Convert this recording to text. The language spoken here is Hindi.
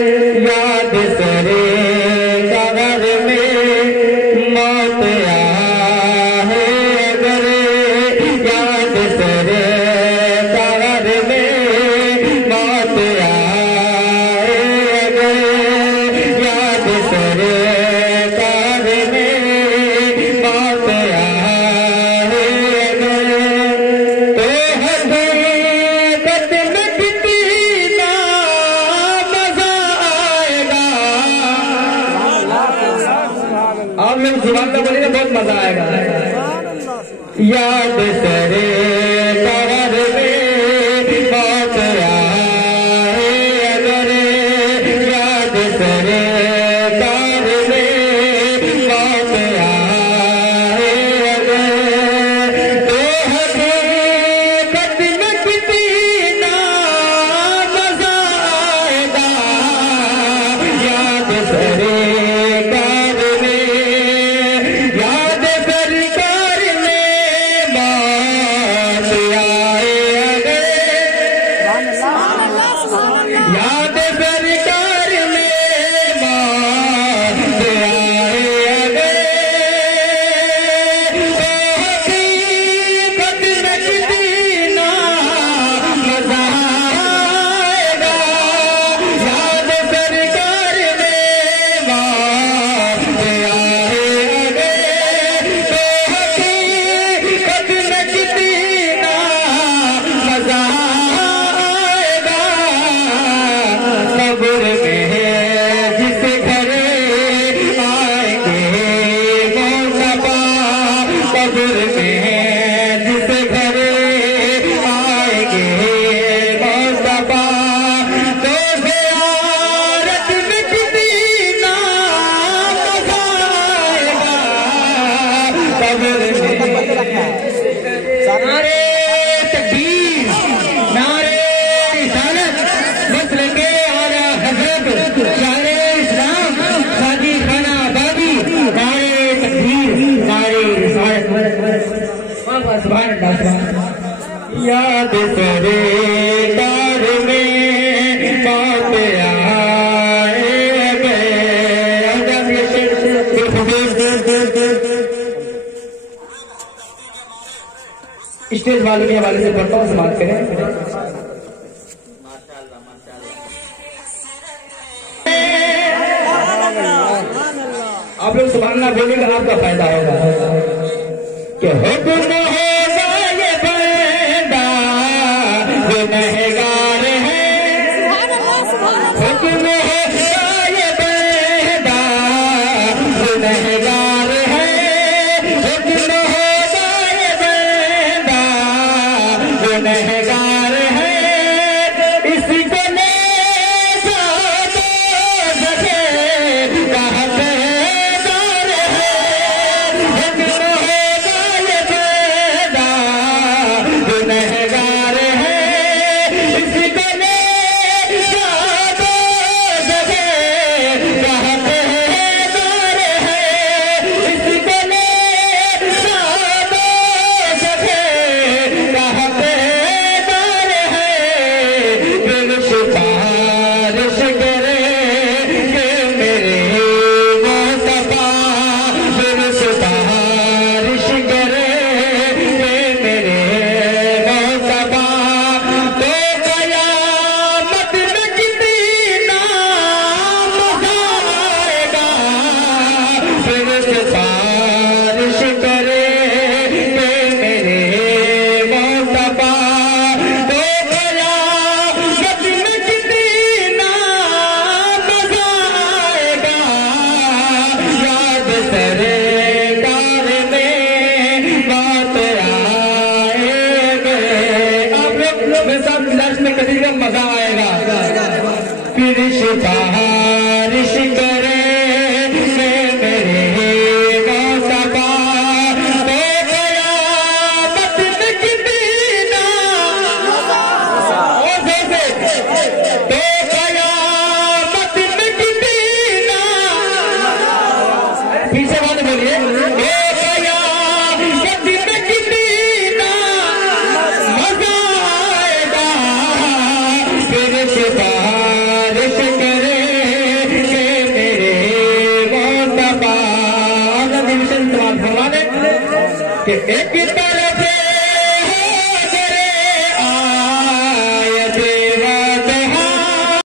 याद सरे कबर में मौत आहे अगर, याद सरे कबर में मौत आहे अगर, याद सरे कबर में मौत आहे अगर, तो हकीकत में कितना मजा आएगा। आप लोग जुबान में बोलिए, बहुत मजा आएगा। याद सरे कबर में मौत आहे अगर, याद सरे कबर में मौत आहे अगर, तो हकीकत में कितना मजा आएगा। याद सरे कबर में, याद सरकार में मौत आए अगर, याद सरकार में मौत आए अगर, तो हकीकत में कितना मजा आएगा। याद सरकार में मौत आए अगर, तो हकीकत में कितना मजा आएगा। कब्र में जिस घर आएंगे मौसबा, कब्र में जिस घर आएंगे मौसबा, तो ज़ियारत में कितना मजा आएगा। कब्र में नारे तकबीर, नारे रिसालत, मसलके आला हज़रत, शारे इस्लाम, शादी खाना आबादी, नारे तकबीर, नारे रिसालत। सुभान अल्लाह, सुभान अल्लाह। याद सरे कबर में मौत आए अगर, स्टेज वालों के हवाले से पढ़ता हूँ, समाप्त करें। आप लोग सुभान अल्लाह बोलेंगे, आपका फायदा होगा। कि हुक्म होगा ये बंदा जो महगार है, हुक्म होगा ये बंदा जो महगार है, हुक्म होगा ये बंदा जो महगार है, इसको ले जाओ सके कहाँ बेदार है, हुक्म होगा ये बंदा जो महगार है, इसको ले जाओ सके कहाँ बेदार है, इसको ले जाओ सके कहाँ बेदार है। दिल सिफारिश करे कि मेरे मुस्तफा, दिल सिफारिश करे कि मेरे मुस्तफा, तो क़यामत में कितना मज़ा आएगा। दिल सिफारिश करे कि मेरे मुस्तफा, तो क़यामत में कितना मज़ा आएगा। याद सरे कबर में मौत आए अगर, आप लोग मेरे साथ लास्ट में कभी का मजा आएगा। फिर सिफारिश करे कि मेरे मुस्तफा, तो क़यामत में कितना और जोर से, तो क़यामत में कितना, पीछे वाले बोलिए, क़यामत में कितना मजा आएगा। फिर सिफारिश करे कि एक